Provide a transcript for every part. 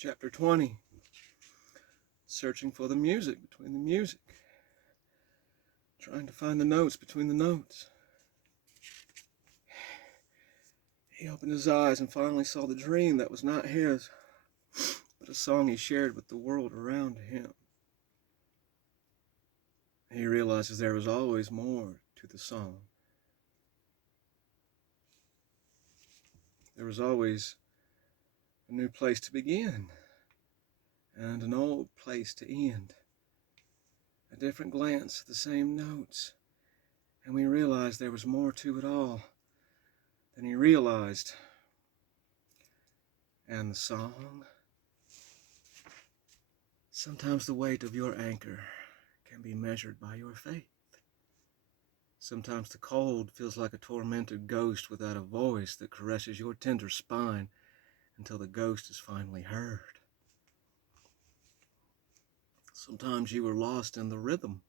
Chapter 20. Searching for the music between the music. Trying to find the notes between the notes. He opened his eyes and finally saw the dream that was not his, but a song he shared with the world around him. He realizes there was always more to the song. There was always a new place to begin and an old place to end. A different glance at the same notes, and we realized there was more to it all than he realized. And the song? Sometimes the weight of your anchor can be measured by your faith. Sometimes the cold feels like a tormented ghost without a voice that caresses your tender spine until the ghost is finally heard. Sometimes you were lost in the rhythm.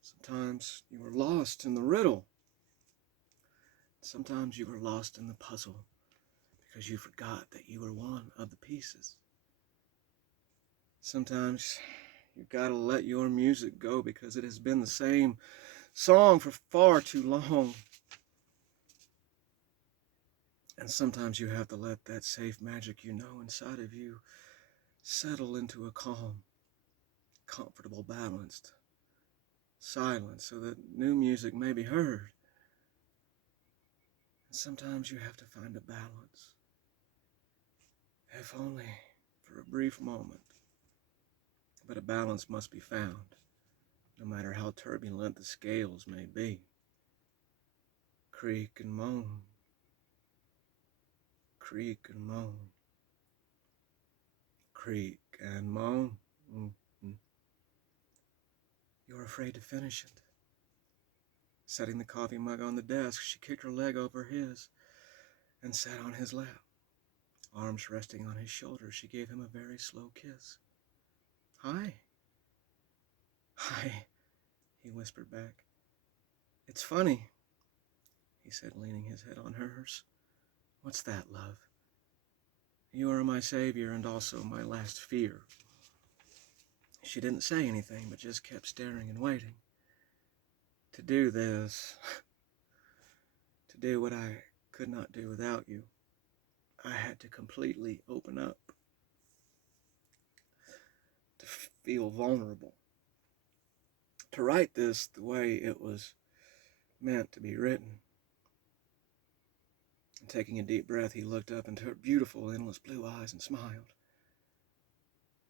Sometimes you were lost in the riddle. Sometimes you were lost in the puzzle because you forgot that you were one of the pieces. Sometimes you've got to let your music go because it has been the same song for far too long. And sometimes you have to let that safe magic you know inside of you settle into a calm, comfortable, balanced silence so that new music may be heard. And sometimes you have to find a balance, if only for a brief moment. But a balance must be found, no matter how turbulent the scales may be. Creak and moan, creak and moan, creak and moan. You're afraid to finish it. Setting the coffee mug on the desk, she kicked her leg over his and sat on his lap. Arms resting on his shoulders, she gave him a very slow kiss. Hi. Hi, he whispered back. It's funny, he said, leaning his head on hers. What's that, love? You are my savior and also my last fear. She didn't say anything, but just kept staring and waiting. To do this, to do what I could not do without you, I had to completely open up, to feel vulnerable, to write this the way it was meant to be written. And taking a deep breath, he looked up into her beautiful, endless blue eyes and smiled.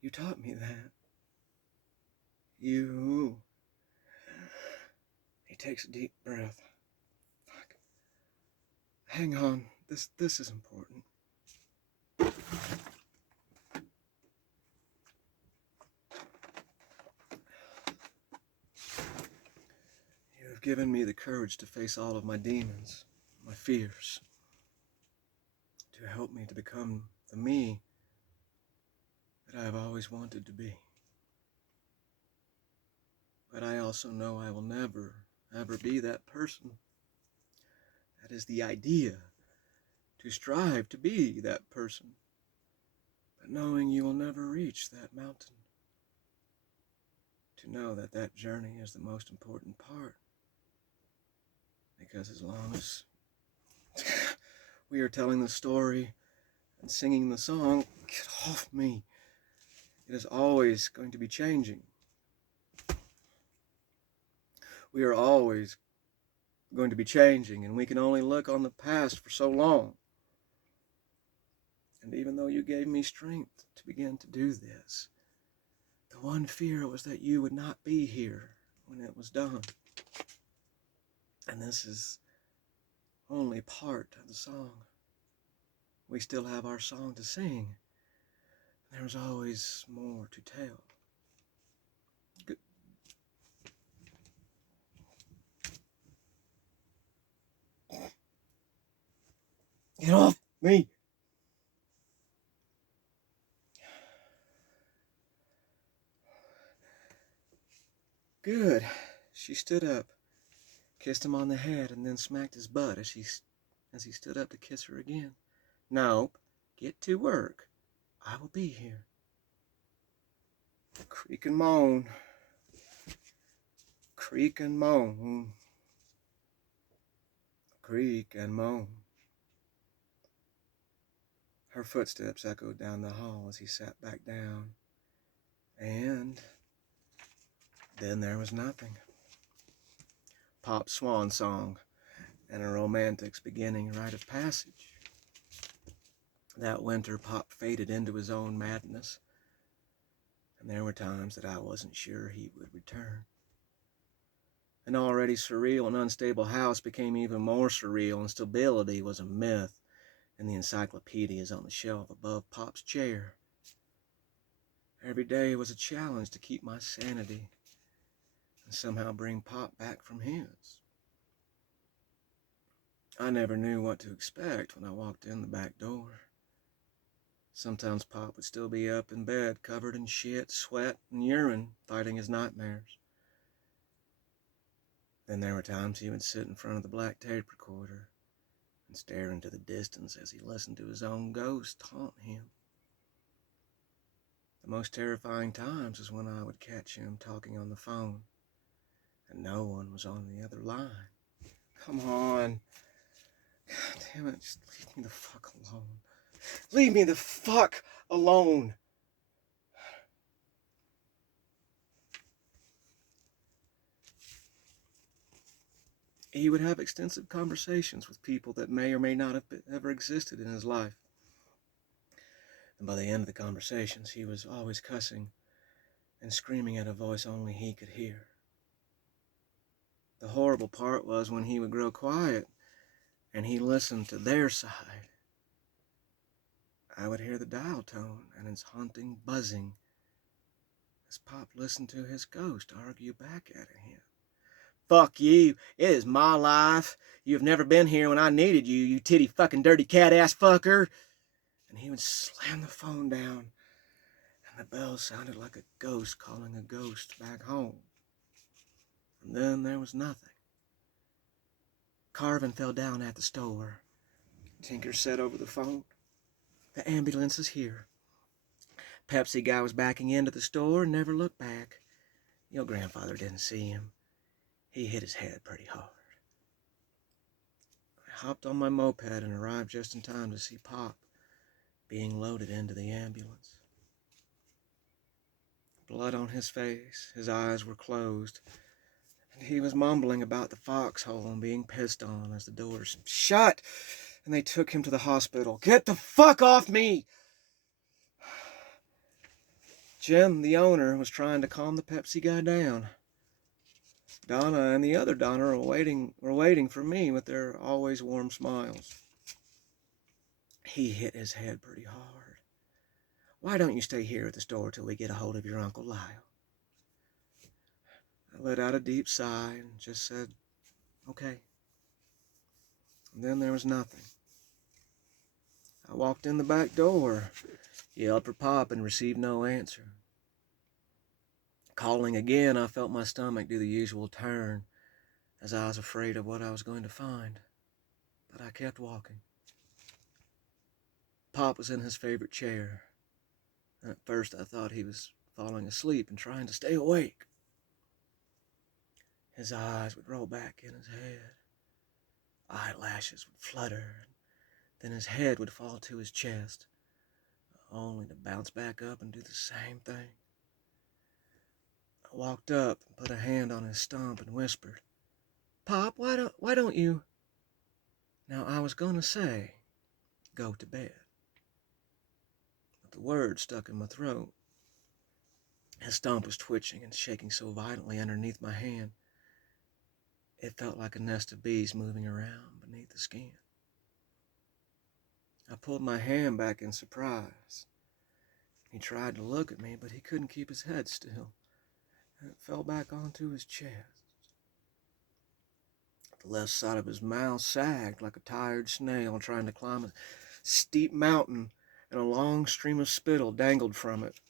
You taught me that. You. He takes a deep breath. Fuck. Hang on. This is important. You have given me the courage to face all of my demons, my fears, to help me to become the me that I have always wanted to be. But I also know I will never, ever be that person. That is the idea, to strive to be that person, but knowing you will never reach that mountain. To know that that journey is the most important part. Because as long as we are telling the story and singing the song, get off me. It is always going to be changing. We are always going to be changing, and we can only look on the past for so long. And even though you gave me strength to begin to do this, the one fear was that you would not be here when it was done. And this is only part of the song. We still have our song to sing. There's always more to tell. Good. Get off me! Good. She stood up, kissed him on the head, and then smacked his butt as he stood up to kiss her again. Nope. Get to work. I will be here. Creak and moan. Creak and moan. Creak and moan. Her footsteps echoed down the hall as he sat back down. And then there was nothing. Pop's swan song and a romantic's beginning rite of passage. That winter, Pop faded into his own madness, and there were times that I wasn't sure he would return. An already surreal and unstable house became even more surreal, and stability was a myth in the encyclopedias on the shelf above Pop's chair. Every day was a challenge to keep my sanity and somehow bring Pop back from his. I never knew what to expect when I walked in the back door. Sometimes Pop would still be up in bed, covered in shit, sweat, and urine, fighting his nightmares. Then there were times he would sit in front of the black tape recorder and stare into the distance as he listened to his own ghost taunt him. The most terrifying times was when I would catch him talking on the phone, and no one was on the other line. Come on. God damn it, just leave me the fuck alone. Leave me the fuck alone. He would have extensive conversations with people that may or may not have ever existed in his life. And by the end of the conversations, he was always cussing and screaming at a voice only he could hear. The horrible part was when he would grow quiet and he listened to their side. I would hear the dial tone and its haunting buzzing as Pop listened to his ghost argue back at him. Fuck you. It is my life. You have never been here when I needed you, you titty fucking dirty cat ass fucker. And he would slam the phone down, and the bell sounded like a ghost calling a ghost back home. And then there was nothing. Carvin fell down at the store. Tinker said over the phone, "The ambulance is here." Pepsi guy was backing into the store and never looked back. Your grandfather didn't see him. He hit his head pretty hard. I hopped on my moped and arrived just in time to see Pop being loaded into the ambulance. Blood on his face, his eyes were closed, and he was mumbling about the foxhole and being pissed on as the doors shut, and they took him to the hospital. Get the fuck off me! Jim, the owner, was trying to calm the Pepsi guy down. Donna and the other Donna were waiting for me with their always warm smiles. He hit his head pretty hard. Why don't you stay here at the store till we get a hold of your Uncle Lyle? I let out a deep sigh and just said, okay. And then there was nothing. I walked in the back door, yelled for Pop, and received no answer. Calling again, I felt my stomach do the usual turn, as I was afraid of what I was going to find. But I kept walking. Pop was in his favorite chair, and at first I thought he was falling asleep and trying to stay awake. His eyes would roll back in his head. Eyelashes would flutter, and then his head would fall to his chest, only to bounce back up and do the same thing. I walked up and put a hand on his stump and whispered, Pop, why don't you? Now, I was going to say, go to bed. But the word stuck in my throat. His stump was twitching and shaking so violently underneath my hand, it felt like a nest of bees moving around beneath the skin. I pulled my hand back in surprise. He tried to look at me, but he couldn't keep his head still, and it fell back onto his chest. The left side of his mouth sagged like a tired snail trying to climb a steep mountain, and a long stream of spittle dangled from it.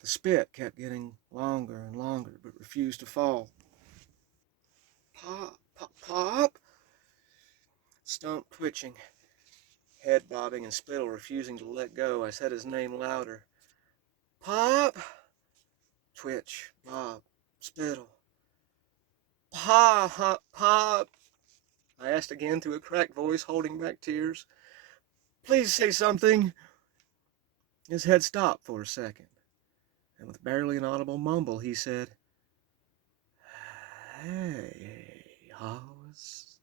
The spit kept getting longer and longer, but refused to fall. Pop! Stump twitching. head bobbing and spittle refusing to let go. I said his name louder. Pop! Twitch, bob, spittle. Pop! Pop! I asked again through a cracked voice, holding back tears. Please say something. His head stopped for a second, and with barely an audible mumble, he said, Hey, Hollis.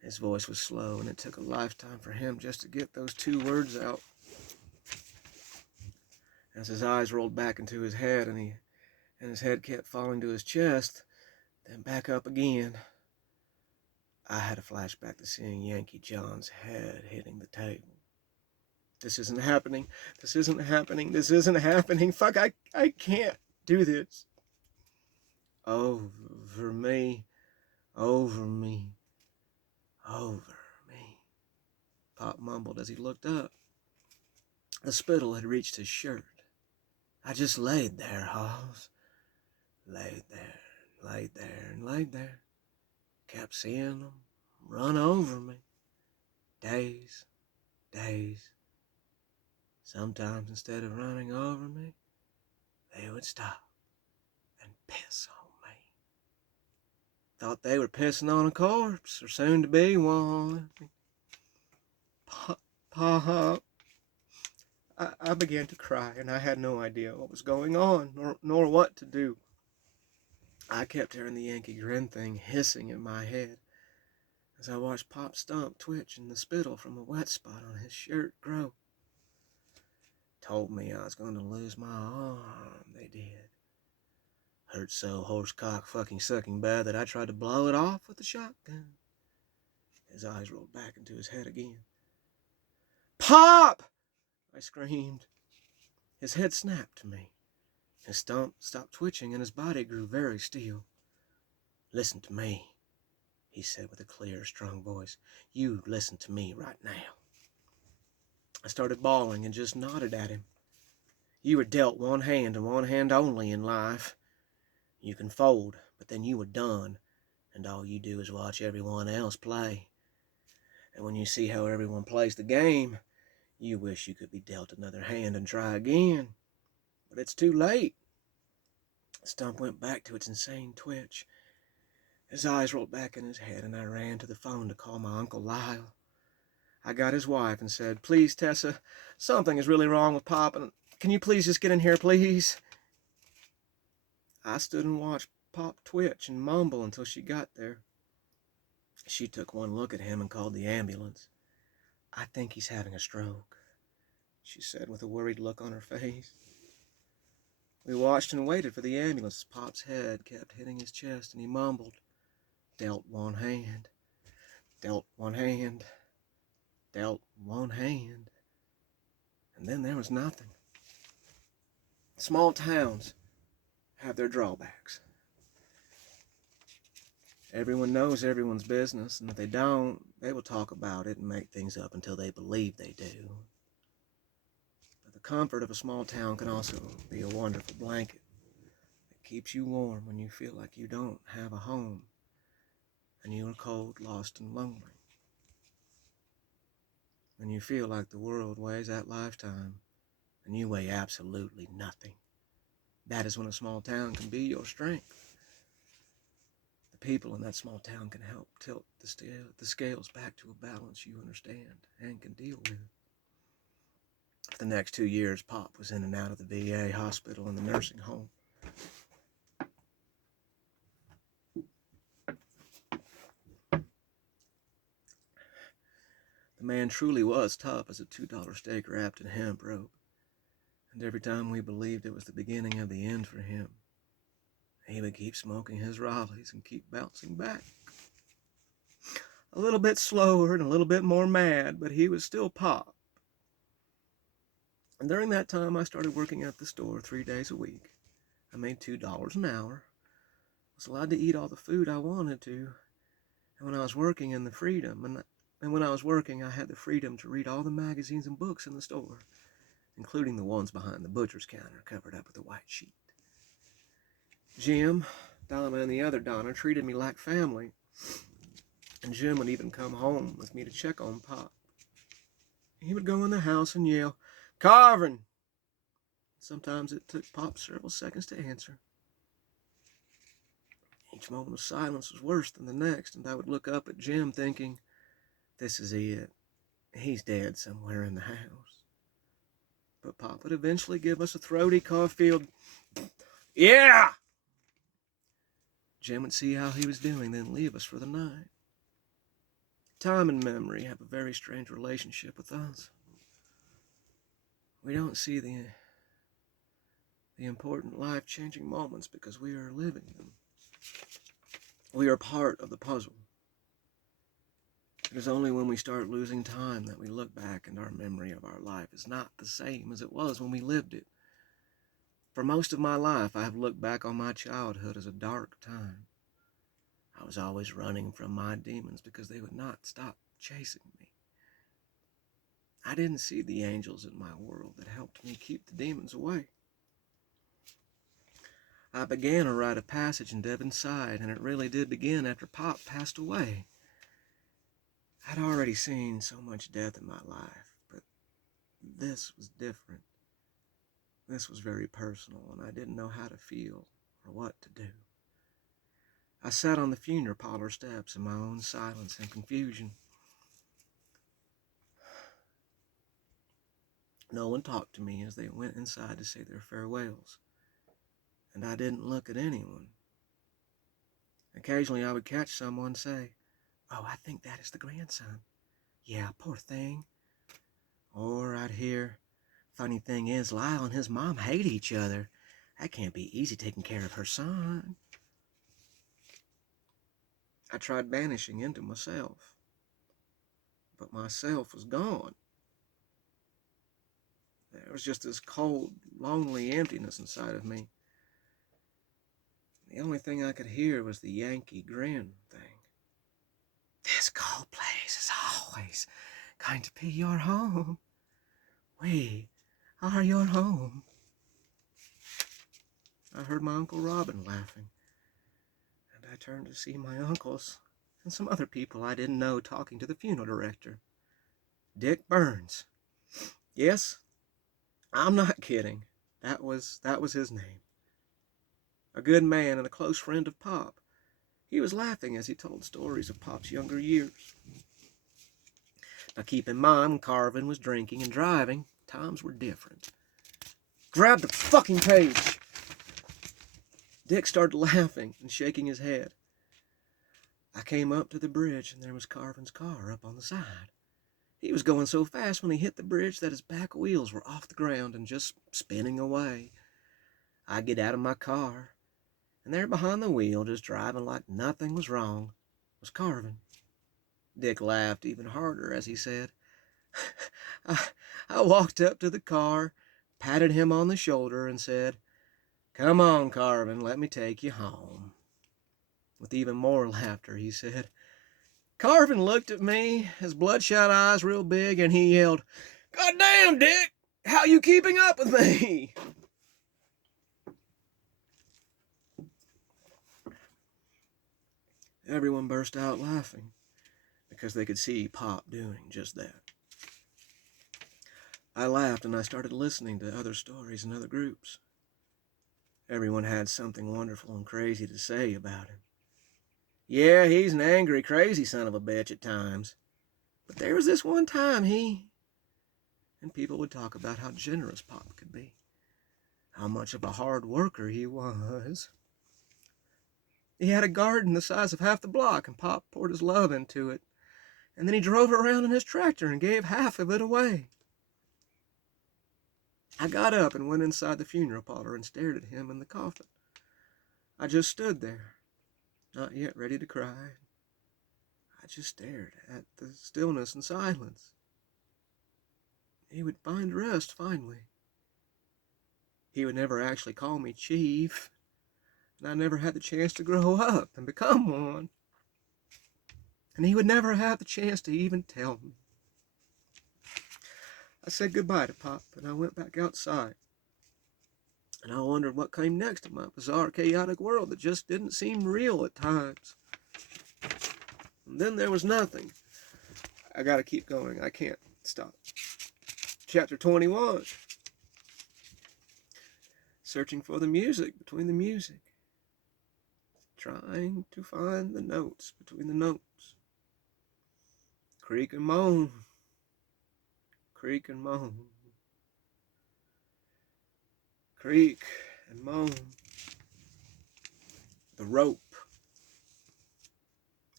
His voice was slow, and it took a lifetime for him just to get those 2 words out. As his eyes rolled back into his head, and his head kept falling to his chest, then back up again, I had a flashback to seeing Yankee John's head hitting the table. This isn't happening. This isn't happening. This isn't happening. Fuck, I can't do this. Over me. Over me. Over me. Pop mumbled as he looked up. The spittle had reached his shirt. I just laid there, Hoss. Laid there, laid there, and laid there. Kept seeing them run over me. Days, days. Sometimes instead of running over me, they would stop and piss on me. Thought they were pissing on a corpse, or soon to be one. Pop. I began to cry, and I had no idea what was going on, nor what to do. I kept hearing the Yankee grin thing hissing in my head as I watched Pop's stump twitch and the spittle from a wet spot on his shirt grow. Told me I was going to lose my arm, they did. Hurt so horsecock fucking sucking bad that I tried to blow it off with a shotgun. His eyes rolled back into his head again. Pop! I screamed. His head snapped to me. His stump stopped twitching and his body grew very still. Listen to me, he said with a clear, strong voice. You listen to me right now. I started bawling and just nodded at him. You were dealt one hand and one hand only in life. You can fold, but then you were done, and all you do is watch everyone else play. And when you see how everyone plays the game, you wish you could be dealt another hand and try again. But it's too late. The stump went back to its insane twitch. His eyes rolled back in his head, and I ran to the phone to call my Uncle Lyle. I got his wife and said, Please, Tessa, something is really wrong with Pop, and can you please just get in here, please? I stood and watched Pop twitch and mumble until she got there. She took one look at him and called the ambulance. I think he's having a stroke, she said with a worried look on her face. We watched and waited for the ambulance. Pop's head kept hitting his chest, and he mumbled, Dealt one hand, dealt one hand, dealt one hand. And then there was nothing. Small towns have their drawbacks. Everyone knows everyone's business, and if they don't, they will talk about it and make things up until they believe they do. But the comfort of a small town can also be a wonderful blanket that keeps you warm when you feel like you don't have a home and you are cold, lost, and lonely. When you feel like the world weighs that lifetime and you weigh absolutely nothing, that is when a small town can be your strength. The people in that small town can help tilt the scales back to a balance you understand and can deal with. For the next 2 years, Pop was in and out of the VA hospital and the nursing home. The man truly was tough as a $2 steak wrapped in hemp rope, and every time we believed it was the beginning of the end for him, he would keep smoking his Raleighs and keep bouncing back. A little bit slower and a little bit more mad, but he was still Pop. And during that time, I started working at the store 3 days a week. I made $2 an hour, was allowed to eat all the food I wanted to, and when I was working, I had the freedom to read all the magazines and books in the store, including the ones behind the butcher's counter covered up with a white sheet. Jim, Donna, and the other Donna treated me like family, and Jim would even come home with me to check on Pop. he would go in the house and yell, "Carvin!" Sometimes it took Pop several seconds to answer. Each moment of silence was worse than the next, and I would look up at Jim thinking, this is it. He's dead somewhere in the house. But Pop would eventually give us a throaty cough-filled, "Yeah!" Jim would see how he was doing, then leave us for the night. Time and memory have a very strange relationship with us. We don't see the important life-changing moments because we are living them. We are part of the puzzle. It is only when we start losing time that we look back and our memory of our life is not the same as it was when we lived it. For most of my life, I have looked back on my childhood as a dark time. I was always running from my demons because they would not stop chasing me. I didn't see the angels in my world that helped me keep the demons away. I began a rite of passage in Devon's side, and it really did begin after Pop passed away. I'd already seen so much death in my life, but this was different. This was very personal, and I didn't know how to feel or what to do. I sat on the funeral parlor steps in my own silence and confusion. No one talked to me as they went inside to say their farewells, and I didn't look at anyone. Occasionally I would catch someone say, "Oh, I think that is the grandson. Yeah, poor thing." Or I'd hear, "Funny thing is, Lyle and his mom hate each other. That can't be easy taking care of her son." I tried banishing into myself, but myself was gone. There was just this cold, lonely emptiness inside of me. The only thing I could hear was the Yankee grin thing. "This cold place is always going to be your home. We are your home." I heard my Uncle Robin laughing, and I turned to see my uncles and some other people I didn't know talking to the funeral director. Dick Burns. Yes, I'm not kidding. That was his name. A good man and a close friend of Pop. He was laughing as he told stories of Pop's younger years. Now keep in mind, when Carvin was drinking and driving, times were different. "Grab the fucking page!" Dick started laughing and shaking his head. I came up to the bridge, and there was Carvin's car up on the side. He was going so fast when he hit the bridge that his back wheels were off the ground and just spinning away. I get out of my car, and there behind the wheel, just driving like nothing was wrong, was Carvin. Dick laughed even harder as he said, I walked up to the car, patted him on the shoulder, and said, "Come on, Carvin, let me take you home." With even more laughter, he said, Carvin looked at me, his bloodshot eyes real big, and he yelled, "God damn, Dick, how you keeping up with me?" Everyone burst out laughing because they could see Pop doing just that. I laughed and I started listening to other stories in other groups. Everyone had something wonderful and crazy to say about him. Yeah, he's an angry, crazy son of a bitch at times. But there was this one time and people would talk about how generous Pop could be, how much of a hard worker he was. He had a garden the size of half the block, and Pop poured his love into it. And then he drove around in his tractor and gave half of it away. I got up and went inside the funeral parlor and stared at him in the coffin. I just stood there, not yet ready to cry. I just stared at the stillness and silence. He would find rest finally. He would never actually call me Chief, and I never had the chance to grow up and become one. And he would never have the chance to even tell me. I said goodbye to Pop, and I went back outside. And I wondered what came next in my bizarre, chaotic world that just didn't seem real at times. And then there was nothing. I gotta keep going. I can't Stop. Chapter 21. Searching for the music between the music. Trying to find the notes between the notes. Creak and moan. Creak and moan. Creak and moan. The rope.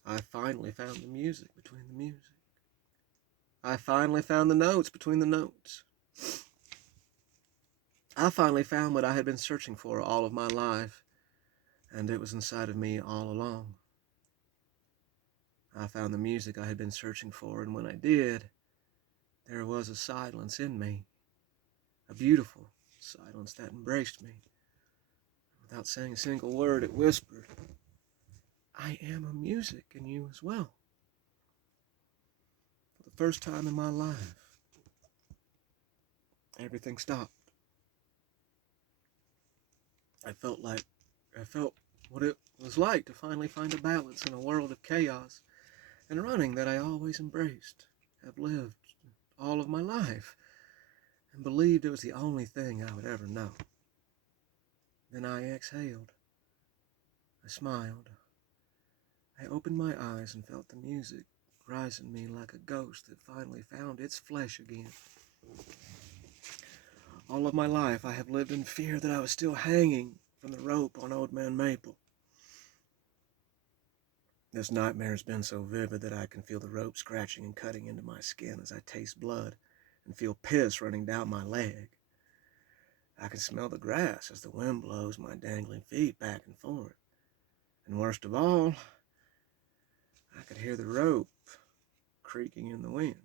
I finally found the music between the music. I finally found the notes between the notes. I finally found what I had been searching for all of my life, and it was inside of me all along. I found the music I had been searching for, and when I did, there was a silence in me, a beautiful silence that embraced me. Without saying a single word, it whispered, I am a music, and you as well. For the first time in my life, everything stopped. I felt what it was like to finally find a balance in a world of chaos and running that I always embraced, have lived all of my life, and believed it was the only thing I would ever know. Then I exhaled. I smiled. I opened my eyes and felt the music rise in me like a ghost that finally found its flesh again. All of my life I have lived in fear that I was still hanging from the rope on Old Man Maple. This nightmare has been so vivid that I can feel the rope scratching and cutting into my skin as I taste blood and feel piss running down my leg. I can smell the grass as the wind blows my dangling feet back and forth. And worst of all, I could hear the rope creaking in the wind.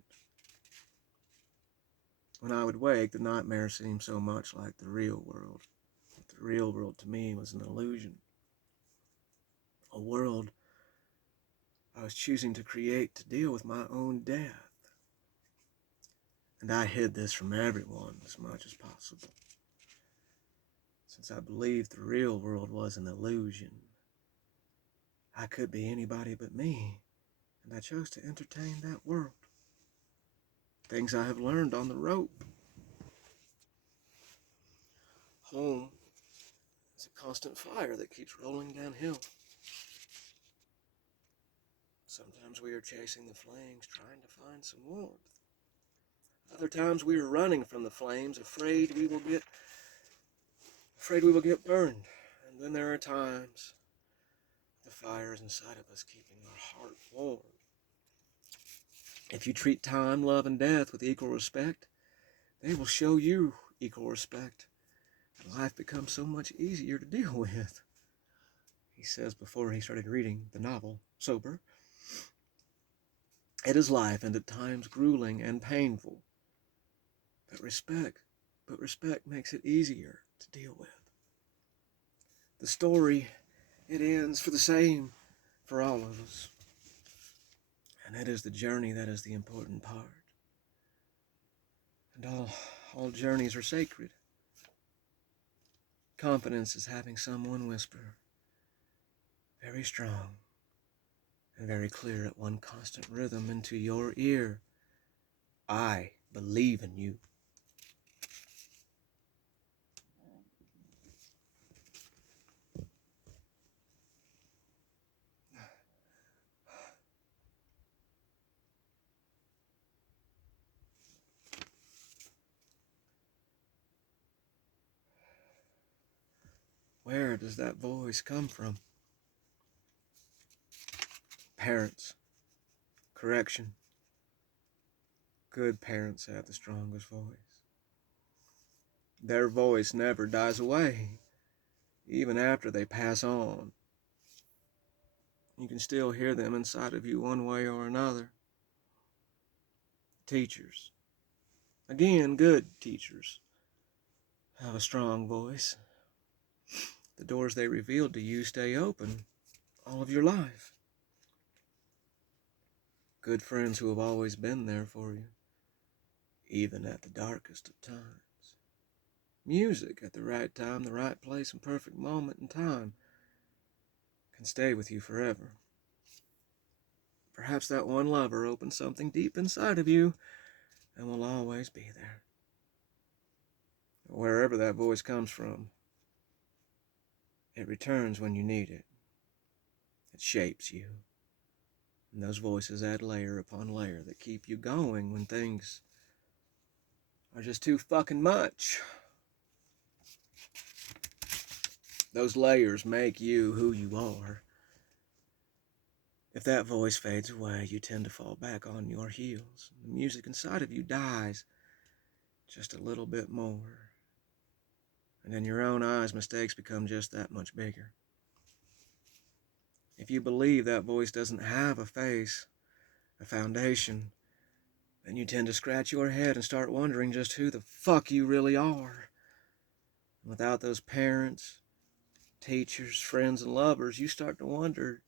When I would wake, the nightmare seemed so much like the real world. But the real world to me was an illusion. A world I was choosing to create to deal with my own death. And I hid this from everyone as much as possible, since I believed the real world was an illusion. I could be anybody but me, and I chose to entertain that world. Things I have learned on the rope. Home is a constant fire that keeps rolling downhill. Sometimes we are chasing the flames, trying to find some warmth. Other times we are running from the flames, afraid we will get burned. And then there are times the fire is inside of us, keeping our heart warm. If you treat time, love, and death with equal respect, they will show you equal respect, and life becomes so much easier to deal with. He says before he started reading the novel, sober. It is life, and at times grueling and painful, but respect makes it easier to deal with. The story, it ends for the same for all of us, and it is the journey that is the important part. And all journeys are sacred. Confidence is having someone whisper, very strong and very clear at one constant rhythm into your ear, I believe in you. Where does that voice come from? Parents. Correction. Good parents have the strongest voice. Their voice never dies away, even after they pass on. You can still hear them inside of you one way or another. Teachers. Again, good teachers have a strong voice. The doors they revealed to you stay open all of your life. Good friends who have always been there for you, even at the darkest of times. Music at the right time, the right place, and perfect moment in time can stay with you forever. Perhaps that one lover opened something deep inside of you and will always be there. Wherever that voice comes from, it returns when you need it. It shapes you. And those voices add layer upon layer that keep you going when things are just too fucking much. Those layers make you who you are. If that voice fades away, you tend to fall back on your heels. The music inside of you dies just a little bit more. And in your own eyes, mistakes become just that much bigger. If you believe that voice doesn't have a face, a foundation, then you tend to scratch your head and start wondering just who the fuck you really are. And without those parents, teachers, friends, and lovers, you start to wonder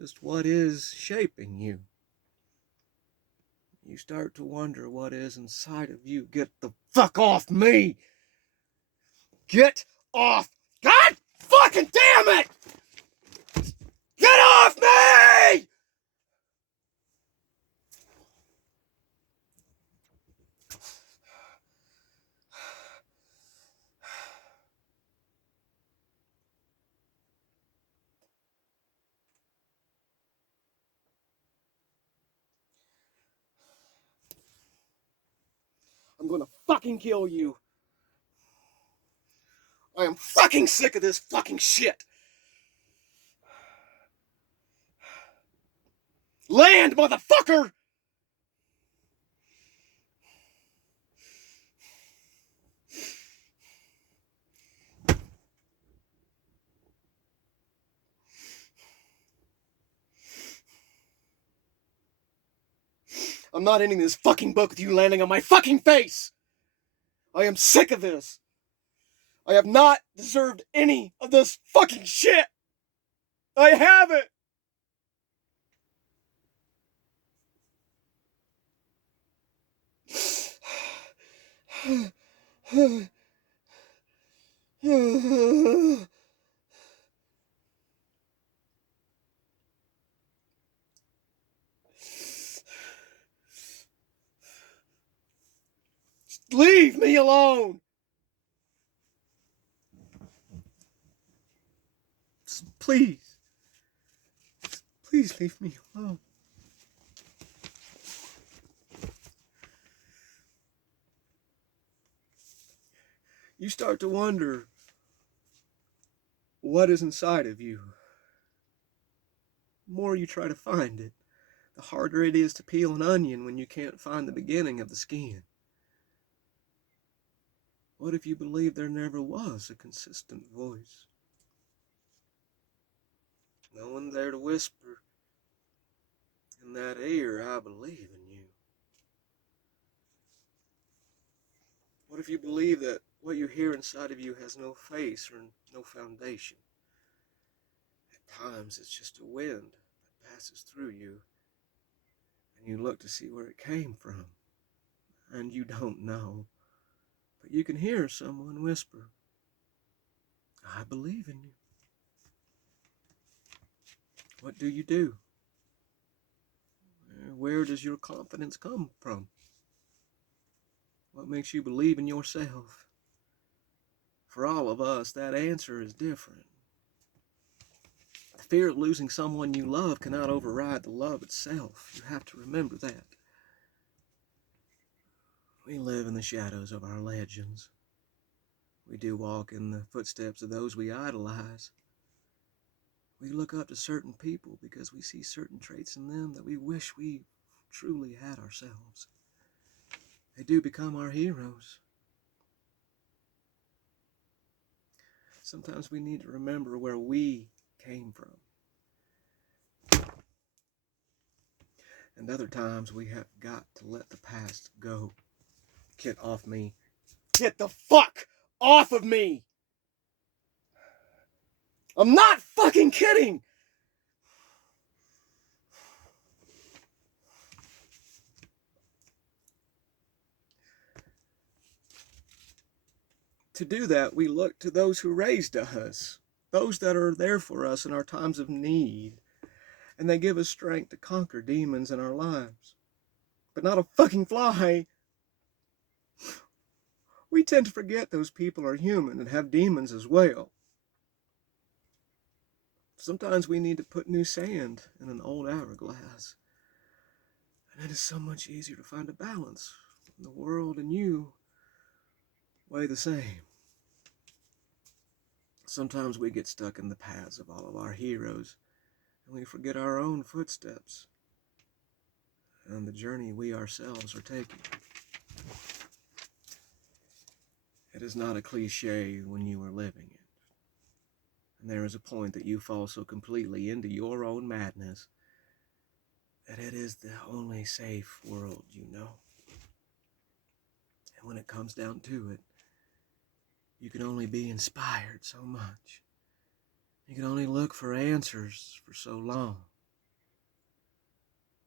just what is shaping you. You start to wonder what is inside of you. Get the fuck off me! Get off! God fucking damn it! Get off me! I'm gonna fucking kill you. I am fucking sick of this fucking shit. Land, motherfucker! I'm not ending this fucking book with you landing on my fucking face. I am sick of this. I have not deserved any of this fucking shit. I haven't. Leave me alone. Please. Please leave me alone. You start to wonder what is inside of you. The more you try to find it, the harder it is to peel an onion when you can't find the beginning of the skin. What if you believe there never was a consistent voice? No one there to whisper in that ear, I believe in you. What if you believe that what you hear inside of you has no face or no foundation? At times it's just a wind that passes through you, and you look to see where it came from, and you don't know, but you can hear someone whisper, I believe in you. What do you do? Where does your confidence come from? What makes you believe in yourself? For all of us, that answer is different. The fear of losing someone you love cannot override the love itself. You have to remember that. We live in the shadows of our legends. We do walk in the footsteps of those we idolize. We look up to certain people because we see certain traits in them that we wish we truly had ourselves. They do become our heroes. Sometimes we need to remember where we came from. And other times we have got to let the past go. Get off me. Get the fuck off of me! I'm not fucking kidding! To do that, we look to those who raised us, those that are there for us in our times of need, and they give us strength to conquer demons in our lives. But not a fucking fly We tend to forget those people are human and have demons as well. Sometimes we need to put new sand in an old hourglass. And it is so much easier to find a balance when the world and you weigh the same. Sometimes we get stuck in the paths of all of our heroes, and we forget our own footsteps and the journey we ourselves are taking. It is not a cliche when you are living it. And there is a point that you fall so completely into your own madness that it is the only safe world you know. And when it comes down to it, you can only be inspired so much. You can only look for answers for so long.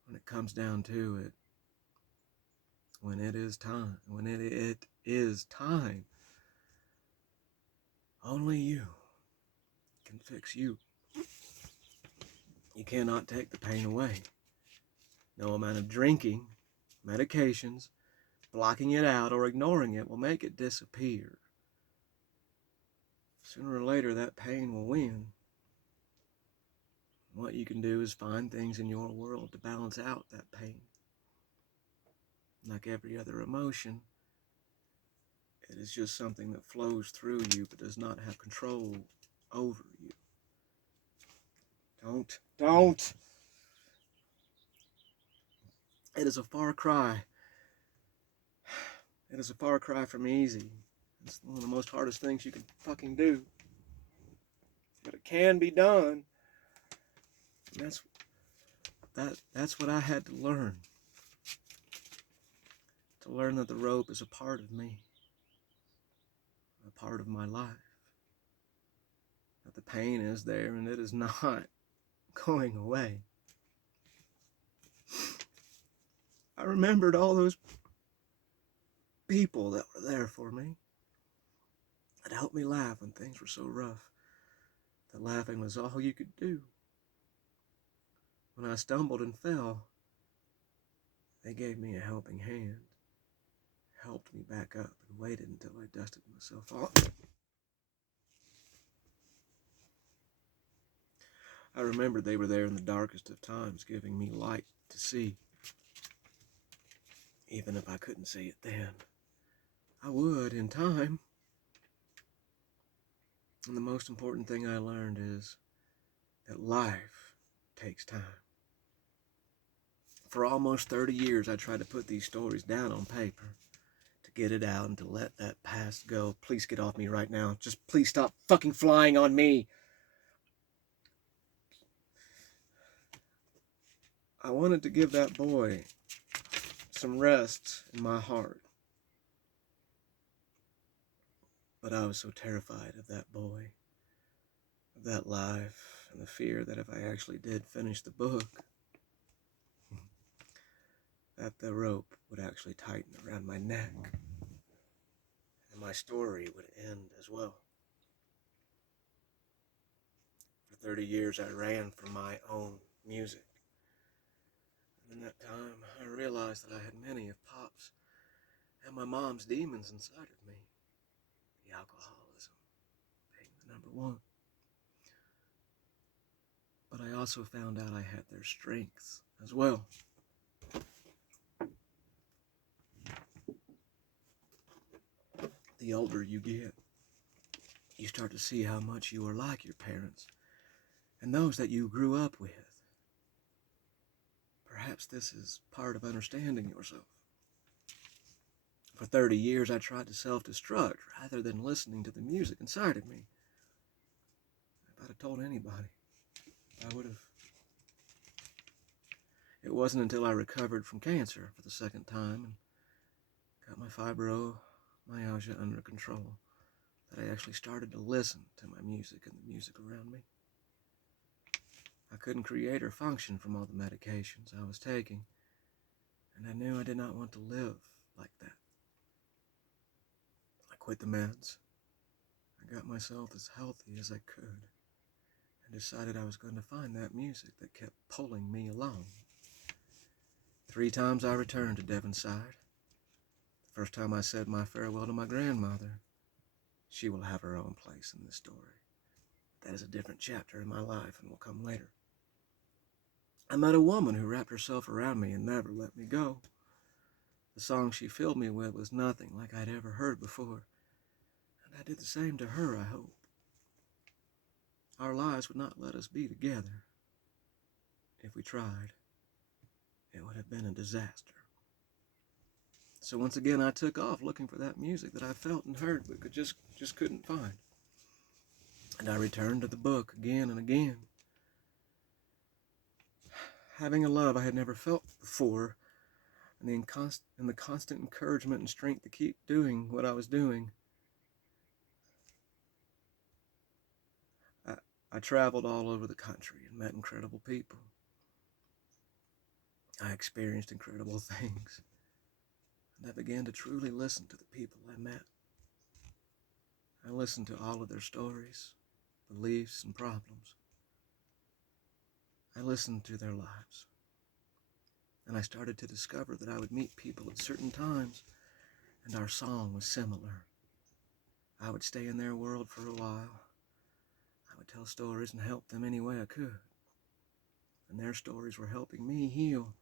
When it comes down to it, when it is time, only you can fix you. You cannot take the pain away. No amount of drinking, medications, blocking it out, or ignoring it will make it disappear. Sooner or later, that pain will win. What you can do is find things in your world to balance out that pain. Like every other emotion, it is just something that flows through you but does not have control over you. Don't! It is a far cry. It is a far cry from easy. It's one of the most hardest things you can fucking do. But it can be done. And that's what I had to learn. To learn that the rope is a part of me. A part of my life. That the pain is there and it is not going away. I remembered all those people that were there for me. That helped me laugh when things were so rough. That laughing was all you could do. When I stumbled and fell, they gave me a helping hand. Helped me back up and waited until I dusted myself off. I remember they were there in the darkest of times, giving me light to see. Even if I couldn't see it then, I would in time. And the most important thing I learned is that life takes time. For almost 30 years, I tried to put these stories down on paper, to get it out and to let that past go. Please get off me right now. Just please stop fucking flying on me. I wanted to give that boy some rest in my heart. But I was so terrified of that boy, of that life, and the fear that if I actually did finish the book, that the rope would actually tighten around my neck, and my story would end as well. For 30 years I ran from my own music. And in that time I realized that I had many of Pop's and my mom's demons inside of me. The alcoholism being the number one. But I also found out I had their strengths as well. The older you get, you start to see how much you are like your parents and those that you grew up with. Perhaps this is part of understanding yourself. For 30 years, I tried to self-destruct rather than listening to the music inside of me. If I'd have told anybody, I would have. It wasn't until I recovered from cancer for the second time and got my fibromyalgia under control that I actually started to listen to my music and the music around me. I couldn't create or function from all the medications I was taking, and I knew I did not want to live like that. I quit the meds. I got myself as healthy as I could and decided I was going to find that music that kept pulling me along. 3 times I returned to Devon's side. First time I said my farewell to my grandmother. She will have her own place in this story. That is a different chapter in my life and will come later. I met a woman who wrapped herself around me and never let me go. The song she filled me with was nothing like I'd ever heard before, and I did the same to her, I hope. Our lives would not let us be together. If we tried, it would have been a disaster. So once again, I took off looking for that music that I felt and heard but just couldn't find. And I returned to the book again and again. Having a love I had never felt before, and the constant encouragement and strength to keep doing what I was doing. I traveled all over the country and met incredible people. I experienced incredible things, and I began to truly listen to the people I met. I listened to all of their stories, beliefs, and problems. I listened to their lives, and I started to discover that I would meet people at certain times, and our song was similar. I would stay in their world for a while. I would tell stories and help them any way I could. And their stories were helping me heal.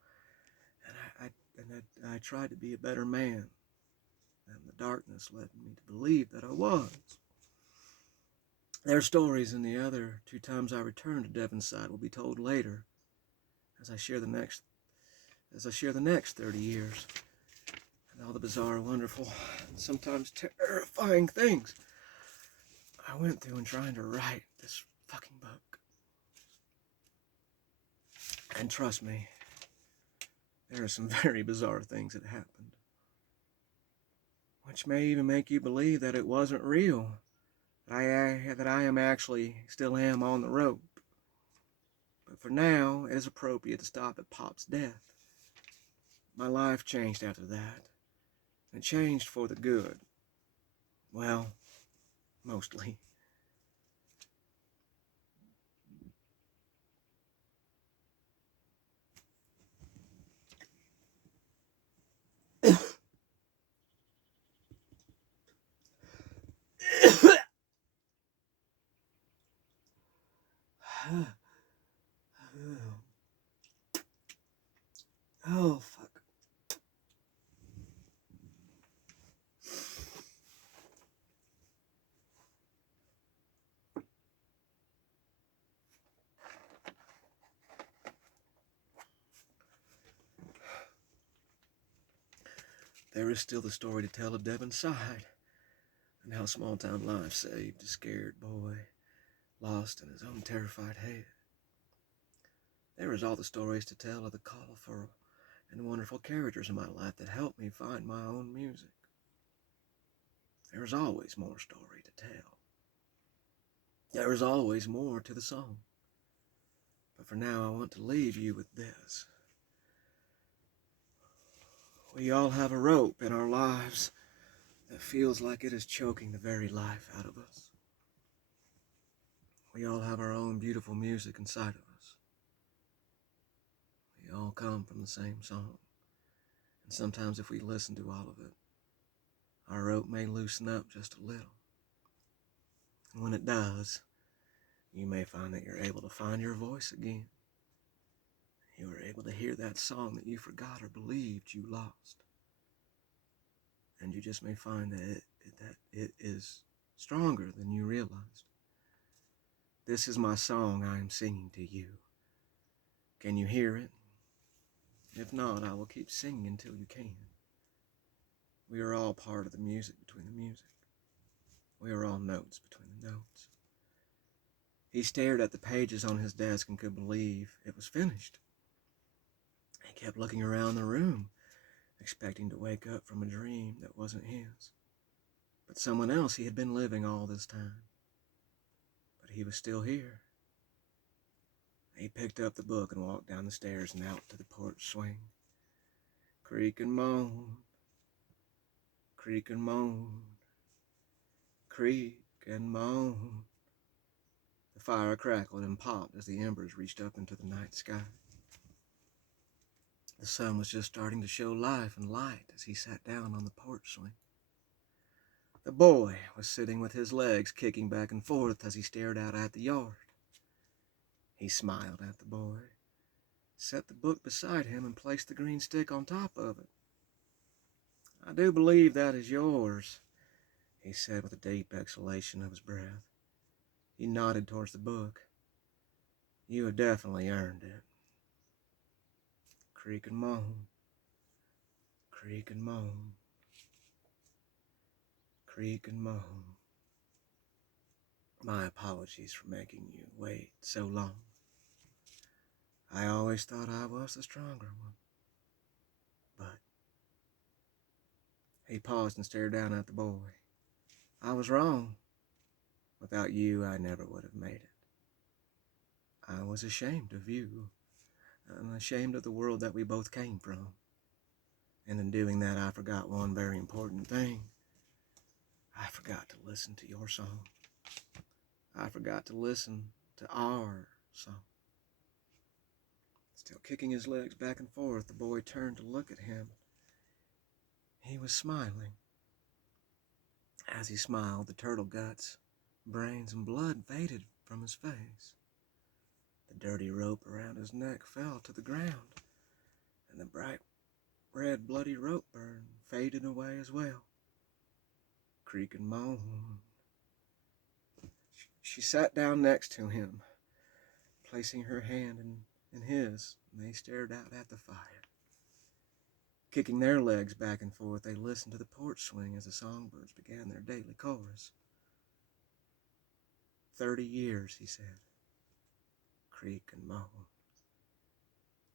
And I tried to be a better man. And the darkness led me to believe that I was. Their stories in the other 2 times I returned to Devonside will be told later as I share the next 30 years and all the bizarre, wonderful, and sometimes terrifying things I went through in trying to write this fucking book. And trust me, there are some very bizarre things that happened, which may even make you believe that it wasn't real, that I am actually still am on the rope. But for now, it is appropriate to stop at Pop's death. My life changed after that, and it changed for the good. Well, mostly. Oh, fuck. There is still the story to tell of Devonside, and how small-town life saved a scared boy, lost in his own terrified head. There is all the stories to tell of the colorful and wonderful characters in my life that helped me find my own music. There is always more story to tell. There is always more to the song. But for now, I want to leave you with this. We all have a rope in our lives that feels like it is choking the very life out of us. We all have our own beautiful music inside of us. We all come from the same song. And sometimes if we listen to all of it, our rope may loosen up just a little. And when it does, you may find that you're able to find your voice again. You are able to hear that song that you forgot or believed you lost. And you just may find that it is stronger than you realized. This is my song I am singing to you. Can you hear it? If not, I will keep singing until you can. We are all part of the music between the music. We are all notes between the notes. He stared at the pages on his desk and could believe it was finished. He kept looking around the room, expecting to wake up from a dream that wasn't his, but someone else he had been living all this time. But he was still here. He picked up the book and walked down the stairs and out to the porch swing. Creak and moan, creak and moan, creak and moan. The fire crackled and popped as the embers reached up into the night sky. The sun was just starting to show life and light as he sat down on the porch swing. The boy was sitting with his legs kicking back and forth as he stared out at the yard. He smiled at the boy, set the book beside him, and placed the green stick on top of it. "I do believe that is yours," he said with a deep exhalation of his breath. He nodded towards the book. "You have definitely earned it." Creak and moan, creak and moan, creak and moan. My apologies for making you wait so long. I always thought I was the stronger one. But he paused and stared down at the boy. "I was wrong. Without you, I never would have made it. I was ashamed of you. I'm ashamed of the world that we both came from. And in doing that, I forgot one very important thing. I forgot to listen to your song. I forgot to listen to our song." Still kicking his legs back and forth, the boy turned to look at him. He was smiling. As he smiled, the turtle guts, brains, and blood faded from his face. The dirty rope around his neck fell to the ground, and the bright red bloody rope burn faded away as well. Creak and moan. She sat down next to him, placing her hand in his, and they stared out at the fire. Kicking their legs back and forth, they listened to the porch swing as the songbirds began their daily chorus. 30 years, he said. Creak and moan.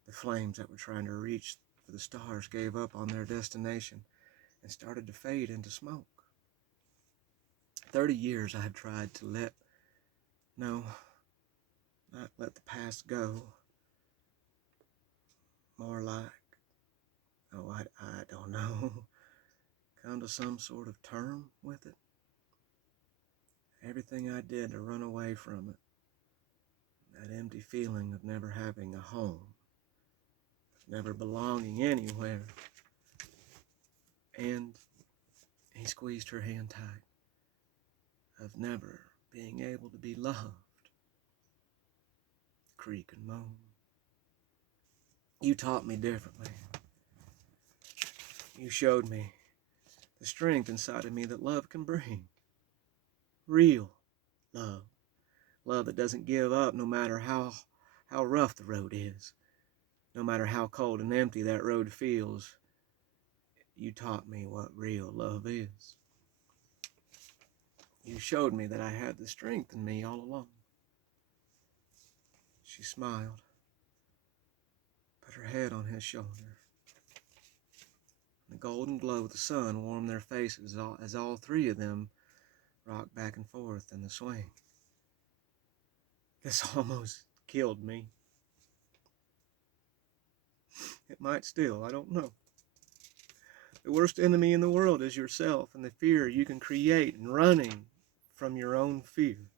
The flames that were trying to reach for the stars gave up on their destination and started to fade into smoke. 30 years I have tried to not let the past go. More like, I don't know, come to some sort of term with it. Everything I did to run away from it, that empty feeling of never having a home, of never belonging anywhere. And he squeezed her hand tight, of never being able to be loved. Creak and moan. You taught me differently. You showed me the strength inside of me that love can bring. Real love. Love that doesn't give up no matter how rough the road is. No matter how cold and empty that road feels. You taught me what real love is. You showed me that I had the strength in me all along. She smiled, put her head on his shoulder. The golden glow of the sun warmed their faces as all three of them rocked back and forth in the swing. This almost killed me. It might still, I don't know. The worst enemy in the world is yourself and the fear you can create in running from your own fear.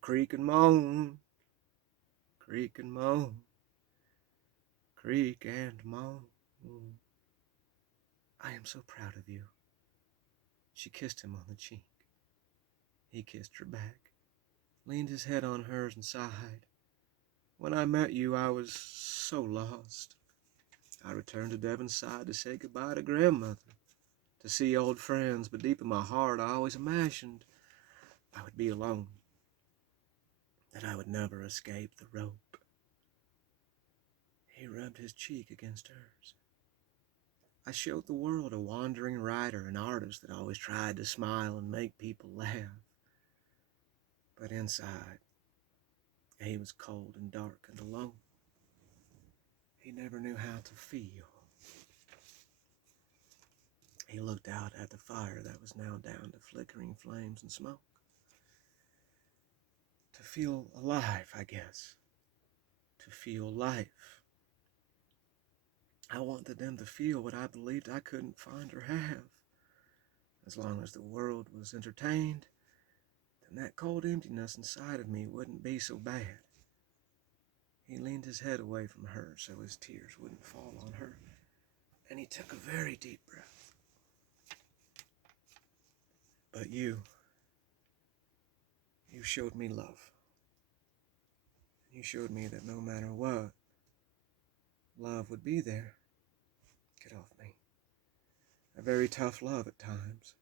Creak and moan, creak and moan, creak and moan. I am so proud of you. She kissed him on the cheek. He kissed her back, leaned his head on hers and sighed. When I met you, I was so lost. I returned to Devon's side to say goodbye to grandmother, to see old friends, but deep in my heart I always imagined I would be alone, that I would never escape the rope. He rubbed his cheek against hers. I showed the world a wandering writer, an artist that always tried to smile and make people laugh. But inside, he was cold and dark and alone. He never knew how to feel. He looked out at the fire that was now down to flickering flames and smoke. To feel alive, I guess. To feel life. I wanted them to feel what I believed I couldn't find or have. As long as the world was entertained, then that cold emptiness inside of me wouldn't be so bad. He leaned his head away from her so his tears wouldn't fall on her, and he took a very deep breath. But you showed me love. You showed me that no matter what, love would be there. Get off me. A very tough love at times.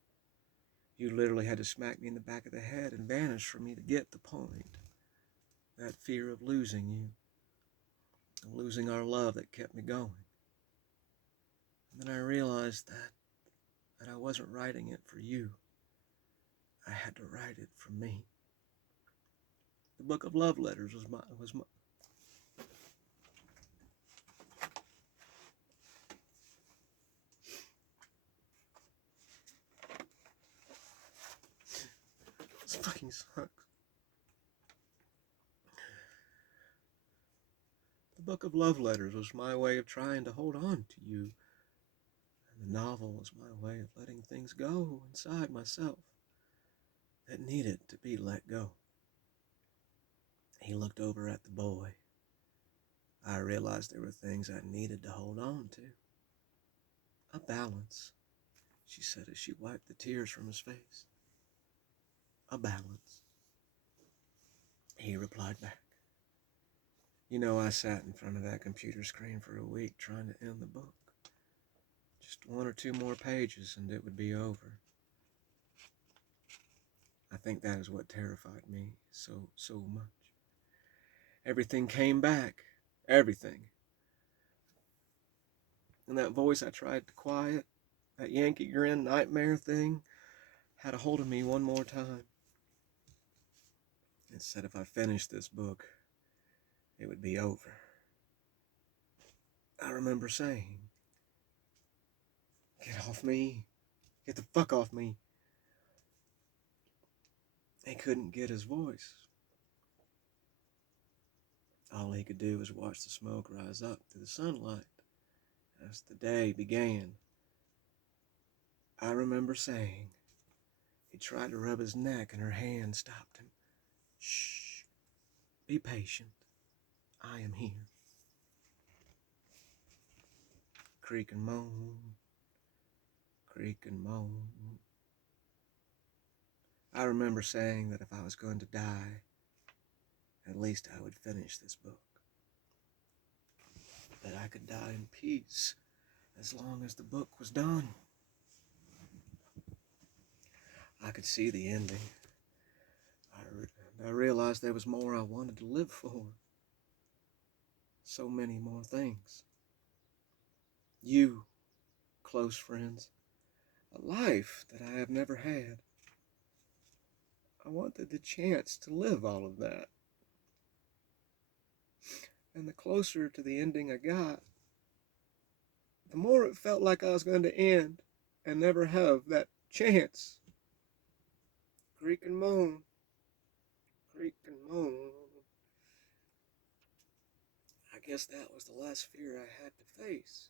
You literally had to smack me in the back of the head and vanish for me to get the point. That fear of losing you, of losing our love that kept me going. And then I realized that I wasn't writing it for you. I had to write it for me. The book of love letters was my This fucking sucks. The book of love letters was my way of trying to hold on to you. And the novel was my way of letting things go inside myself that needed to be let go. He looked over at the boy. I realized there were things I needed to hold on to. A balance, she said as she wiped the tears from his face. A balance. He replied back. You know, I sat in front of that computer screen for a week trying to end the book. Just 1 or 2 more pages and it would be over. I think that is what terrified me so much. Everything came back. Everything. And that voice I tried to quiet, that Yankee grin nightmare thing, had a hold of me one more time. It said if I finished this book, it would be over. I remember saying, get off me. Get the fuck off me. He couldn't get his voice. All he could do was watch the smoke rise up through the sunlight as the day began. I remember saying, he tried to rub his neck and her hand stopped him. Shh, be patient. I am here. Creak and moan, creak and moan. I remember saying that if I was going to die, at least I would finish this book. That I could die in peace as long as the book was done. I could see the ending. I realized there was more I wanted to live for. So many more things. You, close friends, a life that I have never had. I wanted the chance to live all of that. And the closer to the ending I got, the more it felt like I was going to end and never have that chance. Creak and moan. Creak and moan. I guess that was the last fear I had to face.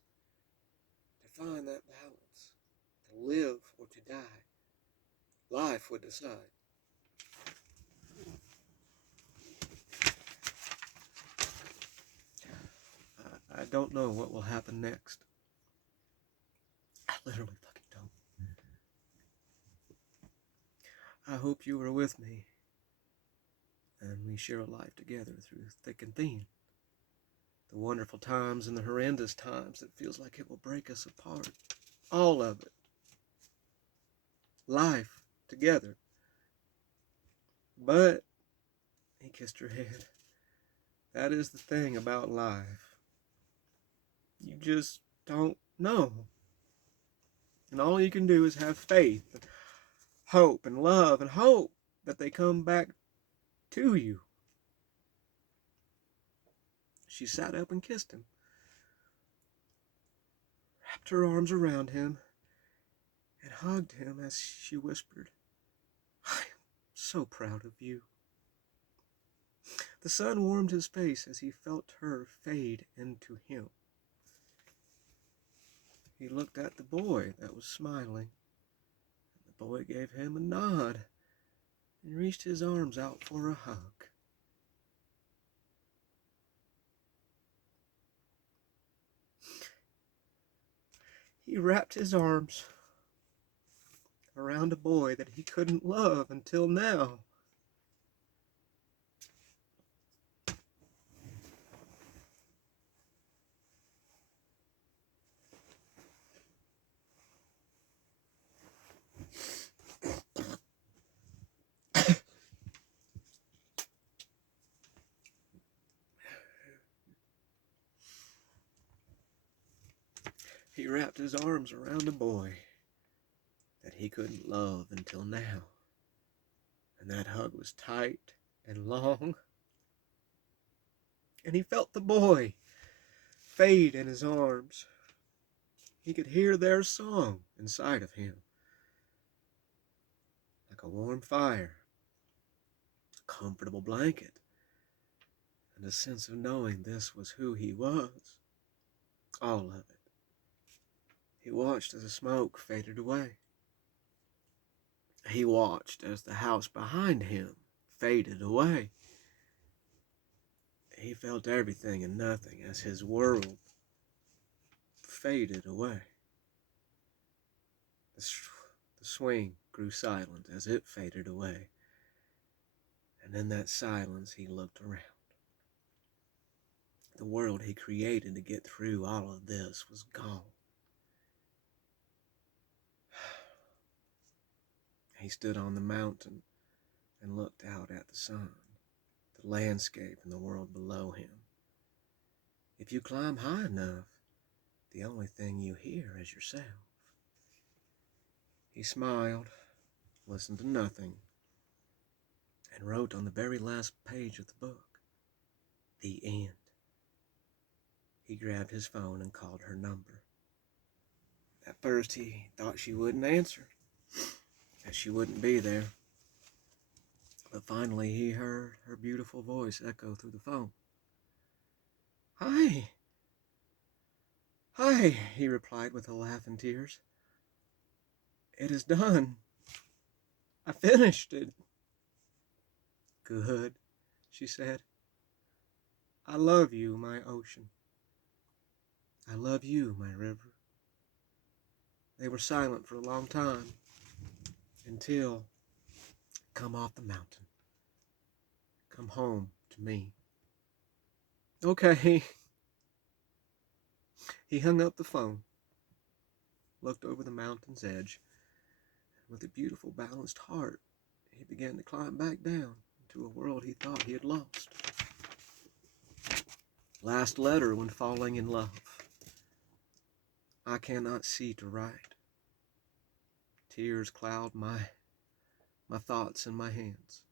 To find that balance. To live or to die. Life would decide. I don't know what will happen next. I literally fucking don't. I hope you are with me, and we share a life together through thick and thin. The wonderful times and the horrendous times that feels like it will break us apart. All of it. Life together. But, he kissed her head, that is the thing about life. You just don't know. And all you can do is have faith, and hope, and love, and hope that they come back to you. She sat up and kissed him, wrapped her arms around him, and hugged him as she whispered, I am so proud of you. The sun warmed his face as he felt her fade into him. He looked at the boy that was smiling. The boy gave him a nod and reached his arms out for a hug. He wrapped his arms around a boy that he couldn't love until now. He wrapped his arms around a boy that he couldn't love until now. And that hug was tight and long. And he felt the boy fade in his arms. He could hear their song inside of him, like a warm fire, a comfortable blanket, and a sense of knowing this was who he was. All of it. He watched as the smoke faded away. He watched as the house behind him faded away. He felt everything and nothing as his world faded away. The swing grew silent as it faded away. And in that silence, he looked around. The world he created to get through all of this was gone. He stood on the mountain and looked out at the sun, the landscape and the world below him. If you climb high enough, the only thing you hear is yourself. He smiled, listened to nothing, and wrote on the very last page of the book, "The end." He grabbed his phone and called her number. At first he thought she wouldn't answer, that she wouldn't be there. But finally he heard her beautiful voice echo through the phone. "Hi." "Hi," he replied with a laugh and tears. "It is done. I finished it." "Good," she said. "I love you, my ocean. I love you, my river." They were silent for a long time, until, "Come off the mountain. Come home to me." "Okay." He hung up the phone, looked over the mountain's edge, and with a beautiful, balanced heart, he began to climb back down into a world he thought he had lost. Last letter when falling in love. I cannot see to write. Tears cloud my thoughts in my hands.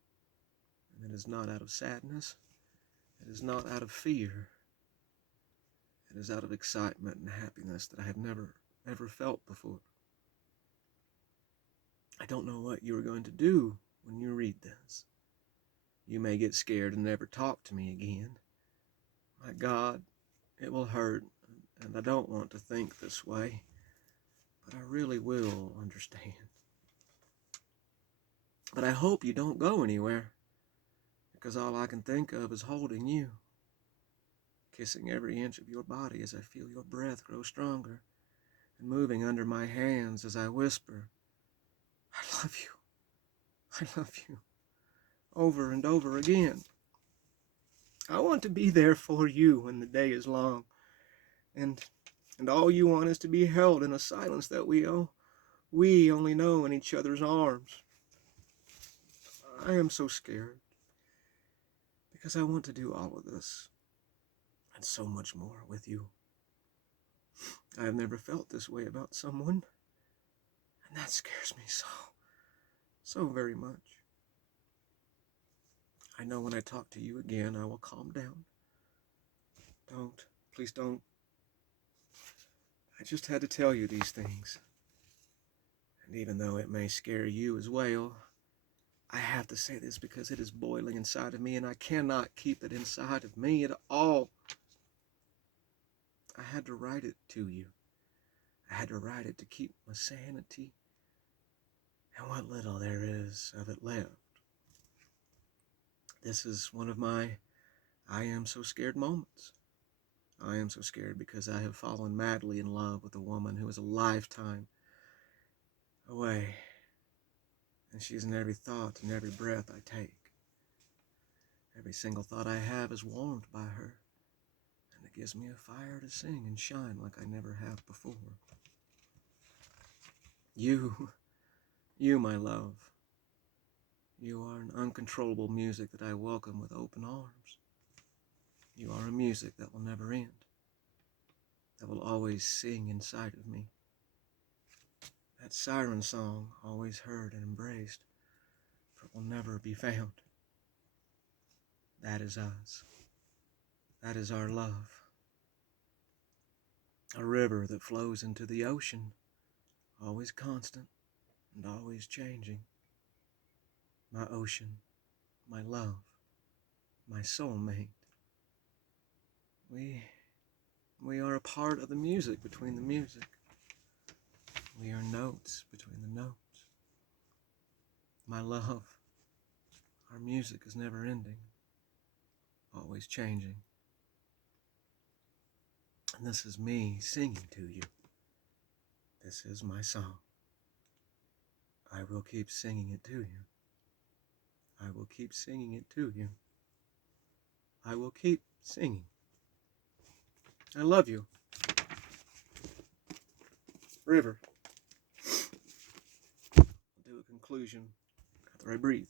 And it is not out of sadness. It is not out of fear. It is out of excitement and happiness that I have never felt before. I don't know what you are going to do when you read this. You may get scared and never talk to me again. My God, it will hurt, and I don't want to think this way, but I really will understand. But I hope you don't go anywhere, because all I can think of is holding you, kissing every inch of your body as I feel your breath grow stronger, and moving under my hands as I whisper, "I love you. I love you," over and over again. I want to be there for you when the day is long, and all you want is to be held in a silence that we only know in each other's arms. I am so scared, because I want to do all of this, and so much more with you. I have never felt this way about someone, and that scares me so very much. I know when I talk to you again, I will calm down. Please don't. I just had to tell you these things. And even though it may scare you as well, I have to say this because it is boiling inside of me and I cannot keep it inside of me at all. I had to write it to you. I had to write it to keep my sanity and what little there is of it left. This is one of my I am so scared moments. I am so scared because I have fallen madly in love with a woman who is a lifetime away, and she is in every thought and every breath I take. Every single thought I have is warmed by her, and it gives me a fire to sing and shine like I never have before. You, my love, you are an uncontrollable music that I welcome with open arms. You are a music that will never end, that will always sing inside of me. That siren song, always heard and embraced, for it will never be found. That is us. That is our love. A river that flows into the ocean, always constant and always changing. My ocean, my love, my soulmate. We are a part of the music between the music. We are notes between the notes. My love, our music is never ending, always changing. And this is me singing to you. This is my song. I will keep singing it to you. I will keep singing it to you. I will keep singing. I love you. River. I'll do a conclusion after I breathe.